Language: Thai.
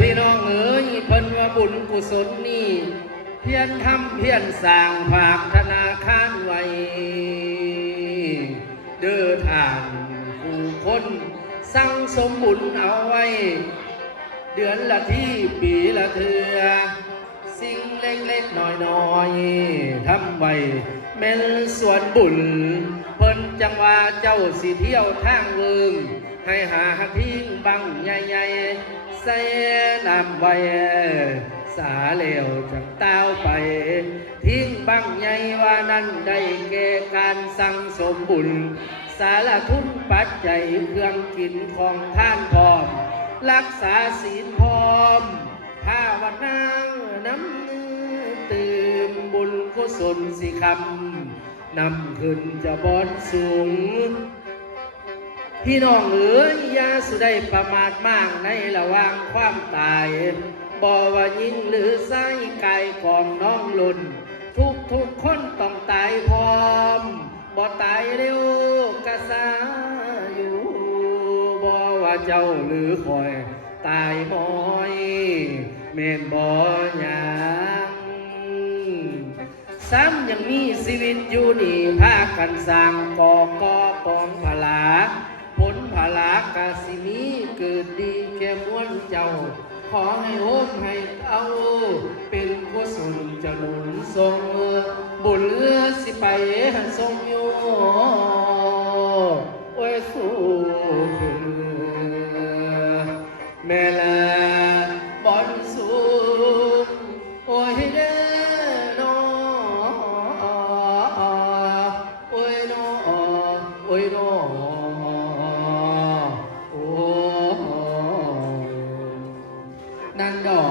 พี่น้องเอ๋ยเพิ่นว่าบุญกุศลนี่เพียรทำเพียรสร้างภาคธนาคารไว้เด้อท่านผู้คนสั่งสมบุญเอาไว้เดือนละที่ปีละเทือสิ่งเล็กๆน้อยๆทำไว้แม่นส่วนบุญเพิ่นจังว่าเจ้าสิเที่ยวทางเวิงให้หาทิ้งบังใหญ่ๆใส่น้ำไว้สาเหลวจากเต้าไปทิ้งบังใหญ่ว่านั้นได้แก่การสั่งสมบุญสารทุนปัจจัยเครื่องกินของท่านพร้อมรักษาศีลพร้อมภาวนาน้ำตื่มบุญกุศลสิคำนำขึ้นจะบอนสูงพี่น้องเอ๋ยอย่าสุได้ประมาทมากในระหว่างความตายบ่ว่ายิงหรือไส้ไก่ของน้องหล่นทุกคนต้องตายพร้อมบ่ตายเร็วกะสาอยู่บ่ว่าเจ้าหรือคอยตายมอยเม่นบ่ยังซ้ำยังมีชีวิตอยู่นี่พากันสร้างก่อกองผลาผลผลากาสิมีเกิดดีแก่มวลเจ้าขอให้โฮมให้เอาเป็นกุศลจะหนุนทรงบุญเลือสิไปทรงอยู่โอ้ยสู้ขึ้นแม่ละบอนสูงโอ้ยเด้อนอโอ้ยนอโอ้ยนอโอ้นั่นดอก